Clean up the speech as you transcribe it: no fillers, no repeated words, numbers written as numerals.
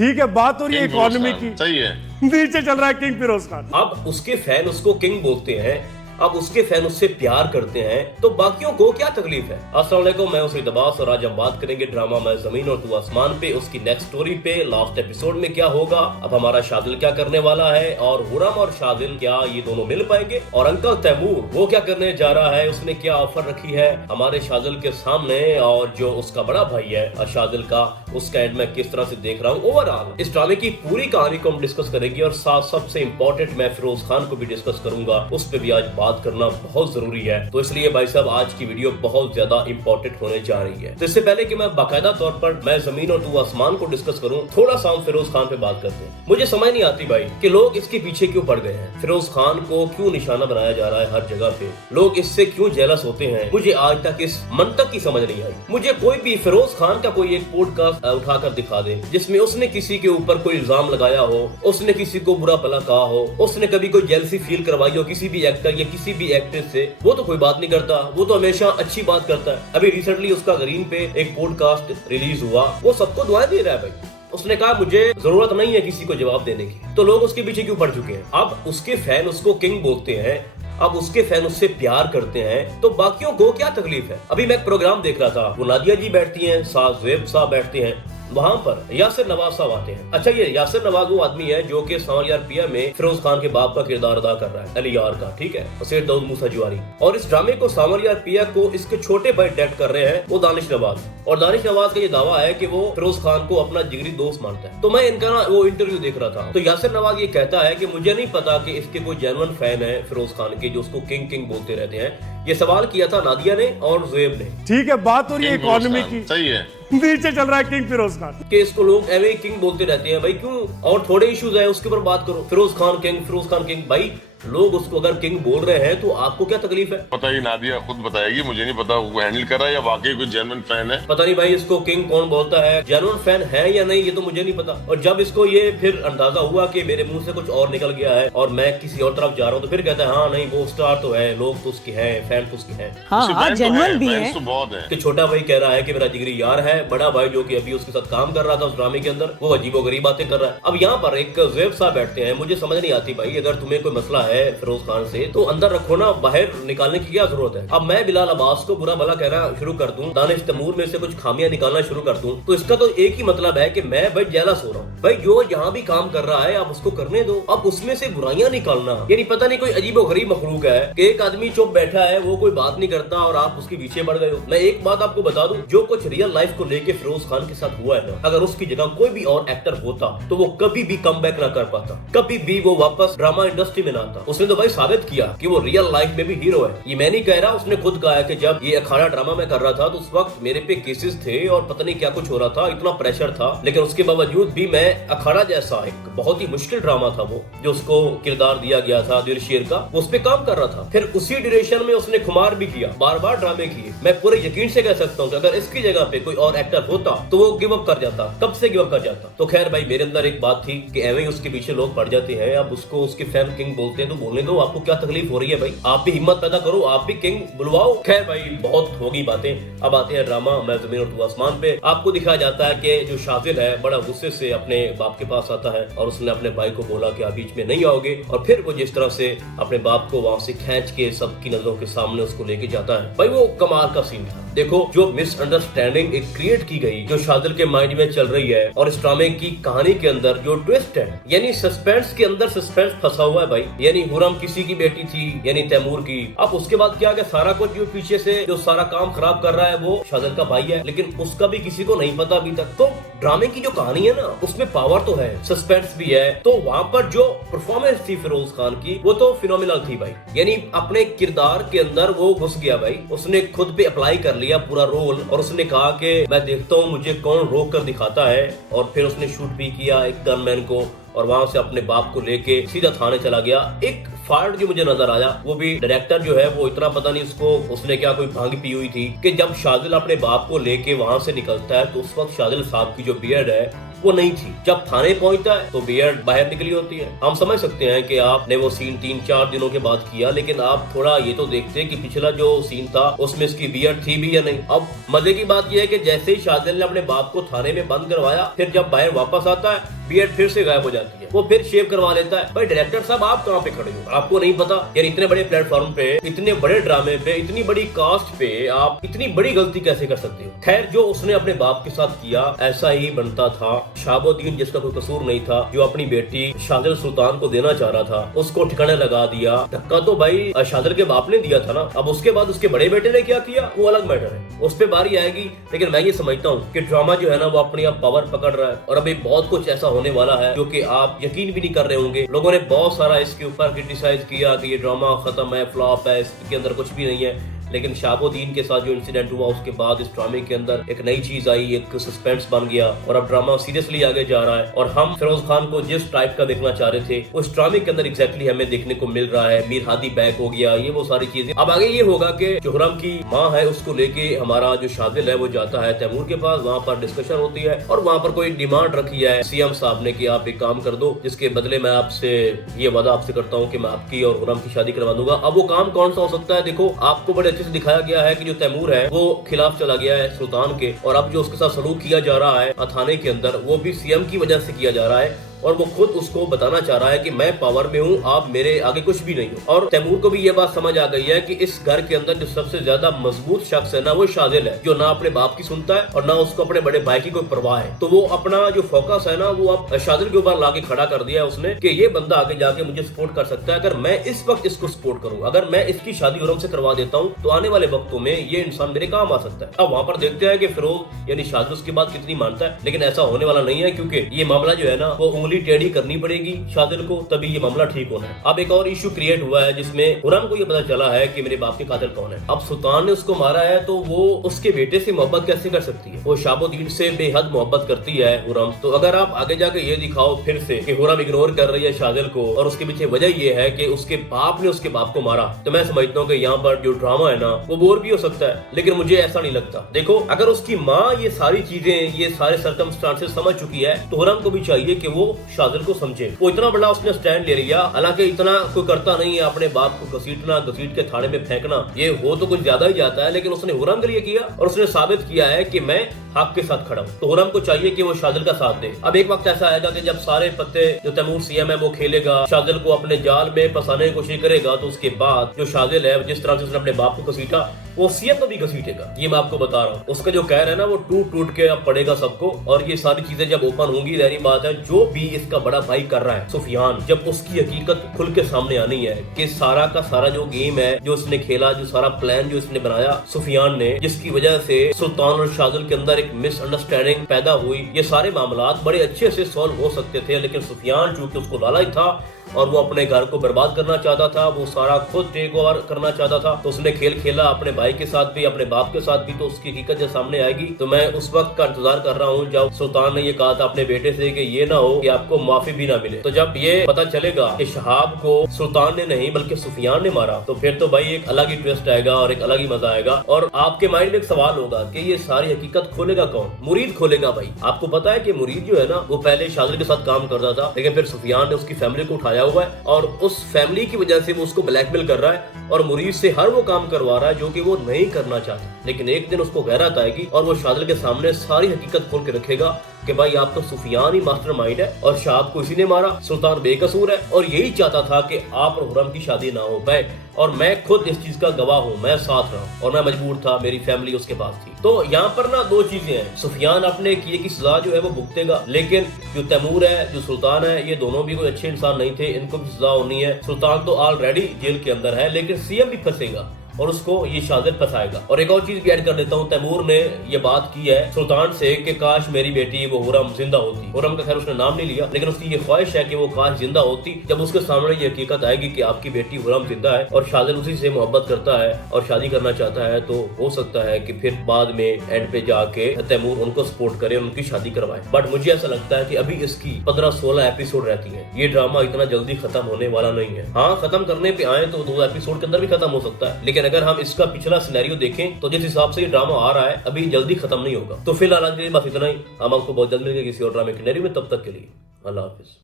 ठीक है, बात हो रही है इकोनॉमी की। सही है। नीचे चल रहा है किंग फिरोज खान। अब उसके फैन उसको किंग बोलते हैं, अब उसके फैन उससे प्यार करते हैं, तो बाकियों को क्या तकलीफ है। अस्सलाम वालेकुम, मैं उसी दबास और आज हम बात करेंगे ड्रामा मैं जमीन और तू आसमान पे, उसकी नेक्स्ट स्टोरी पे। लास्ट एपिसोड में क्या होगा, अब हमारा शादिल क्या करने वाला है, और हुरम और शादिल क्या ये दोनों मिल पाएंगे, और अंकल तैमूर वो क्या करने जा रहा है, उसने क्या ऑफर रखी है हमारे शादिल के सामने, और जो उसका बड़ा भाई है शादिल का, उसका एंड मैं किस तरह से देख रहा हूँ। ओवरऑल इस ड्रामे की पूरी कहानी को हम डिस्कस करेंगे, और साथ सबसे इम्पोर्टेंट मैं फिरोज खान को भी डिस्कस करूंगा, उस पर भी आज बात करना बहुत जरूरी है। तो इसलिए भाई साहब आज की वीडियो बहुत ज्यादा इंपॉर्टेंट होने जा रही है। तो इससे पहले कि मैं बाकायदा तौर पर मैं जमीन और तू आसमान को डिस्कस करूं, थोड़ा सा हम फिरोज खान पे बात करते हैं। मुझे समझ नहीं आती भाई कि लोग इसके पीछे क्यों पड़ गए हैं, फिरोज खान को क्यों निशाना बनाया जा रहा है हर जगह पे, लोग इससे क्यों जेलस होते हैं। मुझे आज तक इस मंतक की समझ नहीं आई। मुझे कोई भी फिरोज खान का कोई एक पॉडकास्ट उठाकर दिखा दे जिसमें उसने किसी के ऊपर कोई इल्जाम लगाया हो, उसने किसी को बुरा भला कहा हो, उसने कभी कोई जेलसी फील करवाई हो किसी भी एक्टर या किसी भी एक्ट्रेस से, वो तो कोई बात नहीं करता, वो तो हमेशा अच्छी बात करता है। अभी रिसेंटली उसका ग्रीन पे एक पॉडकास्ट रिलीज हुआ, वो सबको दुआएं दे रहा है भाई। उसने कहा मुझे जरूरत नहीं है किसी को जवाब देने की, तो लोग उसके पीछे क्यों पड़ चुके हैं। अब उसके फैन उसको किंग बोलते हैं, अब उसके फैन उससे प्यार करते हैं, तो बाकियों को क्या तकलीफ है। अभी मैं एक प्रोग्राम देख रहा था, वो नादिया जी बैठती हैं, साथ ज़ुएब साहब बैठते हैं, वहां पर यासिर नवाज साहब आते हैं। अच्छा, ये यासिर नवाज वो आदमी है जो कि सांवरियार पिया में फिरोज खान के बाप का किरदार अदा कर रहा है, अली यार का, ठीक है, सैयद दाऊद मूसा जुआरी। और इस ड्रामे को सांवरियार पिया को इसके छोटे भाई डायरेक्ट कर रहे हैं, वो दानिश नवाज। और दानिश नवाज का ये दावा है कि वो फिरोज खान को अपना जिगरी दोस्त मानता है। तो मैं इनका ना वो इंटरव्यू देख रहा था, तो यासिर नवाज ये कहता है कि मुझे नहीं पता कि इसके कोई जेन्युइन फैन है फिरोज खान के जो उसको किंग किंग बोलते रहते हैं। ये सवाल किया था नादिया ने और ज़ुएब ने। ठीक है, बात हो रही है इकोनॉमी की। सही है। नीचे चल रहा है किंग फिरोज खान कि इसको लोग एवे किंग बोलते रहते हैं भाई, क्यों, और थोड़े इश्यूज है उसके ऊपर बात करो। फिरोज खान किंग, फिरोज खान किंग, भाई लोग उसको अगर किंग बोल रहे हैं तो आपको क्या तकलीफ है। पता ही नादिया खुद बताएगी, मुझे नहीं पता वो हैंडल कर रहा है या वाकई कोई जेन्युइन फैन है। पता नहीं भाई इसको किंग कौन बोलता है, जेन्युइन फैन है या नहीं ये तो मुझे नहीं पता। और जब इसको ये फिर अंदाजा हुआ कि मेरे मुंह से कुछ और निकल गया है और मैं किसी और तरफ जा रहा हूँ, तो फिर कहता है हाँ नहीं वो स्टार तो है, लोग तो उसके हैं, फैन तो उसके हैं, हाँ जेन्युइन भी है। तो बहुत है कि छोटा भाई कह रहा है कि मेरा जिगरी यार है, बड़ा भाई जो कि अभी उसके साथ काम कर रहा था उस ड्रामे के अंदर, वो अजीबोगरीब बातें कर रहा है। अब यहाँ पर एक ज़ुएब साहब बैठते हैं, मुझे समझ नहीं आती भाई, अगर तुम्हें कोई मसला है फिरोज खान से तो अंदर रखो ना, बाहर निकालने की क्या जरूरत है। अब मैं बिलाल अब्बास को बुरा भला कहना शुरू कर दूं, दानिश तैमूर में से कुछ खामियां निकालना शुरू कर दूं, तो इसका तो एक ही मतलब है कि मैं भाई जेलस हो रहा हूँ। भाई जो यहाँ भी काम कर रहा है आप उसको करने दो, अब उसमें से बुराइयां निकालना, यानी पता नहीं कोई अजीबो गरीब मखलूक है कि एक आदमी चुप बैठा है, वो कोई बात नहीं करता और आप उसके पीछे बढ़ गए हो। मैं एक बात आपको बता दूं, जो कुछ रियल लाइफ को लेके फिरोज खान के साथ हुआ है ना, अगर उसकी जगह कोई भी और एक्टर होता तो वो कभी भी कम बैक ना कर पाता, कभी भी वो वापस ड्रामा इंडस्ट्री में ना आता। उसने तो भाई साबित किया कि वो रियल लाइफ में भी हीरो है। ये मैं नहीं कह रहा, उसने खुद कहा है कि जब ये अखाड़ा ड्रामा में कर रहा था तो उस वक्त मेरे पे केसेस थे और पता नहीं क्या कुछ हो रहा था, इतना प्रेशर था, लेकिन उसके बावजूद भी मैं अखाड़ा जैसा एक बहुत ही मुश्किल ड्रामा था वो जो उसको किरदार दिया गया था दिल शेर का, उस पे काम कर रहा था। फिर उसी ड्यूरेशन में उसने खुमार भी किया, बार बार ड्रामे किए। मैं पूरे यकीन से कह सकता हूँ कि अगर इसकी जगह पे कोई और एक्टर होता तो वो गिव अप कर जाता, कब से गिव अप कर जाता। तो खैर भाई मेरे अंदर एक बात थी कि एवं उसके पीछे लोग पड़ जाते हैं, अब उसको उसके फैन किंग बोलते हैं तो बोलने दो, आपको क्या तकलीफ हो रही है भाई, आप भी हिम्मत पैदा करो, आप भी किंग बुलवाओ। खैर भाई बहुत होगी बातें, अब आते हैं ड्रामा मैं जमीन और तू आसमान पे। आपको दिखाया जाता है कि जो शादिल है बड़ा गुस्से से अपने बाप के पास आता है और उसने अपने भाई को बोला कि आप बीच में नहीं आओगे, और फिर वो जिस तरह से अपने बाप को वहां से खींच के सबकी नजरों के सामने उसको लेके जाता है, भाई वो कमाल का सीन था। देखो जो मिसअंडरस्टैंडिंग एक क्रिएट की गई जो शादिल के माइंड में चल रही है, और इस ड्रामे की कहानी के अंदर जो ट्विस्ट है, यानी सस्पेंस के अंदर सस्पेंस फंसा हुआ है भाई, यानी हुरम किसी की बेटी थी यानी तैमूर की। अब उसके बाद क्या कि सारा कुछ जो पीछे से जो सारा काम खराब कर रहा है वो शादिल का भाई है, लेकिन उसका भी किसी को नहीं पता अभी तक। तो ड्रामे की जो कहानी है ना उसमें पावर तो है, सस्पेंस भी है, तो वहां पर जो परफॉर्मेंस थी फिरोज खान की वो तो फिनोमिनल थी भाई, यानी अपने किरदार के अंदर वो घुस गया भाई, उसने खुद पे अप्लाई कर लिया पूरा रोल, और उसने कहा कि मैं देखता हूँ मुझे कौन रोक कर दिखाता है, और फिर उसने शूट भी किया एक गनमैन को, और वहां से अपने बाप को लेके सीधा थाने चला गया। एक फॉल्ट जो मुझे नजर आया वो भी डायरेक्टर जो है वो इतना पता नहीं उसने क्या कोई भांग पी हुई थी कि जब शादिल अपने बाप को लेके वहां से निकलता है तो उस वक्त शादिल साहब की जो बियर्ड है वो नहीं थी। जब थाने पहुंचता है तो बियर्ड बाहर निकली होती है। हम समझ सकते हैं कि आपने वो सीन 3-4 दिनों के बाद किया, लेकिन आप थोड़ा ये तो देखते कि पिछला जो सीन था उसमें इसकी बियर्ड थी भी या नहीं। अब मजे की बात यह है कि जैसे ही शादिल ने अपने बाप को थाने में बंद करवाया, फिर जब बाहर वापस आता है बियर्ड फिर से गायब हो जाती है, वो फिर शेव करवा लेता है। भाई डायरेक्टर साहब आप कहाँ पे खड़े हो? आपको नहीं पता यार इतने बड़े प्लेटफॉर्म पे, इतने बड़े ड्रामे पे, इतनी बड़ी कास्ट पे आप इतनी बड़ी गलती कैसे कर सकते हो? खैर जो उसने अपने बाप के साथ किया ऐसा ही बनता था। शाहबुद्दीन जिसका कोई कसूर नहीं था, जो अपनी बेटी शादिल सुल्तान को देना चाह रहा था, उसको ठिकाने लगा दिया। धक्का तो भाई शादिल के बाप ने दिया था ना। अब उसके बाद उसके बड़े बेटे ने क्या किया वो अलग मैटर है, उस पर बारी आएगी। लेकिन मैं ये समझता हूँ कि ड्रामा जो है ना वो अपनी आप पावर पकड़ रहा है और अभी बहुत कुछ ऐसा होने वाला है जो कि आप यकीन भी नहीं कर रहे होंगे। लोगों ने बहुत सारा इसके ऊपर क्रिटिसाइज किया कि ये ड्रामा खत्म है, फ्लॉप है, इसके अंदर कुछ भी नहीं है। लेकिन शाहबुद्दीन के साथ जो इंसिडेंट हुआ उसके बाद इस ड्रामे के अंदर एक नई चीज आई, एक सस्पेंस बन गया और अब ड्रामा सीरियसली आगे जा रहा है। और हम फिरोज खान को जिस टाइप का देखना चाह रहे थे उस ड्रामे के अंदर एग्जैक्टली हमें देखने को मिल रहा है। मीर हादी बैक हो गया, ये वो सारी चीजें। अब आगे ये होगा कि जो हुरम की माँ है उसको लेके हमारा जो शादिल है वो जाता है तैमूर के पास, वहाँ पर डिस्कशन होती है और वहाँ पर कोई डिमांड रखी है सीएम साहब ने कि आप एक काम कर दो जिसके बदले मैं आपसे ये वादा आपसे करता हूँ कि मैं आपकी और हुरम की शादी करवा दूंगा। अब वो काम कौन सा हो सकता है? देखो आपको बड़े अच्छे से दिखाया गया है कि जो तैमूर है वो खिलाफ चला गया है सुल्तान के और अब जो उसके साथ सलूक किया जा रहा है थाने के अंदर वो भी सीएम की वजह से किया जा रहा है और वो खुद उसको बताना चाह रहा है कि मैं पावर में हूँ, आप मेरे आगे कुछ भी नहीं हो। और तैमूर को भी ये बात समझ आ गई है कि इस घर के अंदर जो सबसे ज्यादा मजबूत शख्स है ना वो शादिल है, जो ना अपने बाप की सुनता है और ना उसको अपने बड़े भाई की कोई परवाह है। तो वो अपना जो फोकस है ना वो अब शादिल के ऊपर लाके खड़ा कर दिया है उसने कि ये बंदा आगे जाके मुझे सपोर्ट कर सकता है। अगर मैं इस वक्त इसको सपोर्ट करूँ, अगर मैं इसकी शादी हुरम से करवा देता हूँ तो आने वाले वक्तों में ये इंसान मेरे काम आ सकता है। अब वहाँ पर देखते हैं कि फिरोज यानी शादिल उसकी बात कितनी मानता है, लेकिन ऐसा होने वाला नहीं है क्योंकि ये मामला जो है ना वो उंगली टेढ़ी करनी पड़ेगी शादिल को, तभी ये मामला ठीक होना है। अब एक और इशू क्रिएट हुआ है जिसमें हुरम को ये पता चला है कि मेरे बाप के कातिल कौन है। अब सुल्तान ने उसको मारा है तो वो उसके बेटे से मोहब्बत कैसे कर सकती है? वो शाहबुद्दीन से बेहद मोहब्बत करती है हुरम। तो अगर आप आगे जाके ये दिखाओ फिर से कि हुरम इग्नोर कर रही है शादिल को और उसके पीछे वजह ये है कि उसके बाप ने उसके बाप को मारा, तो मैं समझता हूँ कि यहाँ पर जो ड्रामा है ना वो बोर भी हो सकता है, लेकिन मुझे ऐसा नहीं लगता। देखो अगर उसकी माँ ये सारी चीजें, ये सारे सर्कमस्टांसेस समझ चुकी है तो हुरम को भी चाहिए कि वो शादिल को समझे। वो इतना बड़ा उसने स्टैंड ले लिया, हालांकि इतना कोई करता नहीं है अपने बाप को घसीटना, घसीट के थाने में फेंकना, ये हो तो कुछ ज्यादा ही जाता है, लेकिन उसने हुरम के लिए किया और उसने साबित किया है कि मैं हक के साथ खड़ा हूँ। तो हुरम को चाहिए कि वो शादिल का साथ दे। अब एक वक्त ऐसा आएगा कि जब सारे पत्ते जो तैमूर सीएम है वो खेलेगा, शादिल को अपने जाल में फंसाने की कोशिश करेगा, तो उसके बाद जो शादिल है जिस तरह से उसने अपने बाप को घसीटा वो सीएम को भी घसीटेगा। ये मैं आपको बता रहा हूँ। उसका जो कहर है ना वो टूट टूट के अब पड़ेगा सबको। और ये सारी चीजें जब ओपन होंगी, जाहिर बात है जो भी इसका बड़ा भाई कर रहा है सुफियान, जब उसकी हकीकत खुल के सामने आनी है कि सारा का सारा जो गेम है जो उसने खेला, जो सारा प्लान जो इसने बनाया सुफियान ने, जिसकी वजह से सुल्तान और शादिल के अंदर एक मिसअंडरस्टैंडिंग पैदा हुई, ये सारे मामला बड़े अच्छे से सॉल्व हो सकते थे। लेकिन सुफियान चूंकि उसको लालच था और वो अपने घर को बर्बाद करना चाहता था, वो सारा खुद टेक ओवर करना चाहता था, तो उसने खेल खेला अपने भाई के साथ भी, अपने बाप के साथ भी। तो उसकी हकीकत जब सामने आएगी तो मैं उस वक्त का इंतजार कर रहा हूँ जब सुल्तान ने ये कहा था अपने बेटे से कि ये ना हो कि आपको माफी भी ना मिले। तो जब ये पता चलेगा कि शहाब को सुल्तान ने नहीं बल्कि सुफियान ने मारा, तो फिर तो भाई एक अलग ही ट्विस्ट आएगा और एक अलग ही मजा आएगा। और आपके माइंड में एक सवाल होगा कि ये सारी हकीकत खोलेगा कौन? मुरीद खोलेगा। भाई आपको पता है कि मुरीद जो है ना वो पहले शादिल के साथ काम करता था, लेकिन फिर सुफियान ने उसकी फैमिली को उठाया हुआ है और उस फैमिली की वजह से वो उसको ब्लैकमेल कर रहा है और मुरीद से हर वो काम करवा रहा है जो कि वो नहीं करना चाहता। लेकिन एक दिन उसको गैरत आएगी और वो शादिल के सामने सारी हकीकत खोल के रखेगा कि भाई आप तो सुफियान ही मास्टरमाइंड है और शाहब को इसी ने मारा, सुल्तान बेकसूर है और यही चाहता था कि आप और हुरम की शादी ना हो पाए। और मैं खुद इस चीज का गवाह हूँ, मैं साथ रहा हूँ और मैं मजबूर था, मेरी फैमिली उसके पास थी। तो यहाँ पर ना दो चीजें हैं, सुफियान अपने किए की सजा जो है वो भुगतेगा, लेकिन जो तैमूर है, जो सुल्तान है, ये दोनों भी कोई अच्छे इंसान नहीं थे, इनको भी सजा होनी है। सुल्तान तो ऑलरेडी जेल के अंदर है, लेकिन सीएम भी फंसेगा और उसको ये शाजिद फंसाएगा। और एक और चीज भी ऐड कर देता हूँ, तैमूर ने ये बात की है सुल्तान से कि काश मेरी बेटी वो हुरम जिंदा होती। हुरम का खैर उसने नाम नहीं लिया, लेकिन उसकी ये ख्वाहिश है कि वो काश जिंदा होती। जब उसके सामने ये हकीकत आएगी कि आपकी बेटी हुरम जिंदा है और शाजिद उसी से मोहब्बत करता है और शादी करना चाहता है, तो हो सकता है कि फिर बाद में एंड पे जाके तैमूर उनको सपोर्ट करे, उनकी शादी करवाए। बट मुझे ऐसा लगता है कि अभी इसकी 15-16 एपिसोड रहती हैं। ये ड्रामा इतना जल्दी खत्म होने वाला नहीं है। हाँ, खत्म करने पे आए तो 2 एपिसोड के अंदर भी खत्म हो सकता है, लेकिन अगर हम इसका पिछला सिनेरियो देखें तो जिस हिसाब से ये ड्रामा आ रहा है अभी जल्दी खत्म नहीं होगा। तो फिलहाल आज के लिए बस इतना ही। हम आपको बहुत जल्द मिलेंगे किसी और ड्रामे के सिनेरियो में। तब तक के लिए अल्लाह हाफिज।